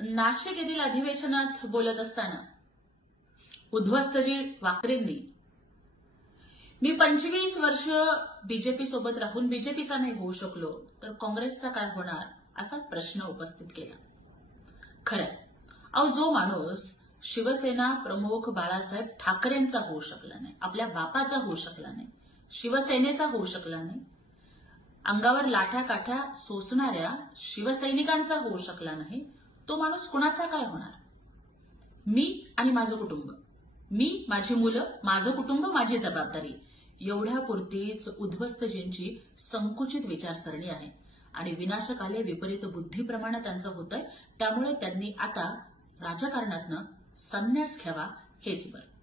नाशिक येथील अधिवेशनात बोलत असताना उद्ध्वस्तजी वाकरेंनी मी पंचवीस वर्ष बीजेपी सोबत राहून बीजेपीचा नाही होऊ शकलो तर काँग्रेसचा काय होणार? असा प्रश्न उपस्थित केला. खरं अहो जो माणूस शिवसेना प्रमुख बाळासाहेब ठाकरेंचा होऊ शकला नाही आपल्या बापाचा होऊ शकला नाही शिवसेनेचा होऊ शकला नाही अंगावर लाठ्या काठ्या सोसणाऱ्या शिवसैनिकांचा होऊ शकला नाही तो माणूस कुणाचा काय होणार? मी आणि माझं कुटुंब. मी माझी मुलं माझं कुटुंब माझी जबाबदारी. एवढ्यापुरतीच उद्ध्वस्तजींची संकुचित विचारसरणी आहे. आणि विनाशकाले विपरीत बुद्धीप्रमाणे त्यांचं होतंय आहे त्यामुळे त्यांनी आता राजकारणातनं संन्यास घ्यावा हेच बरं.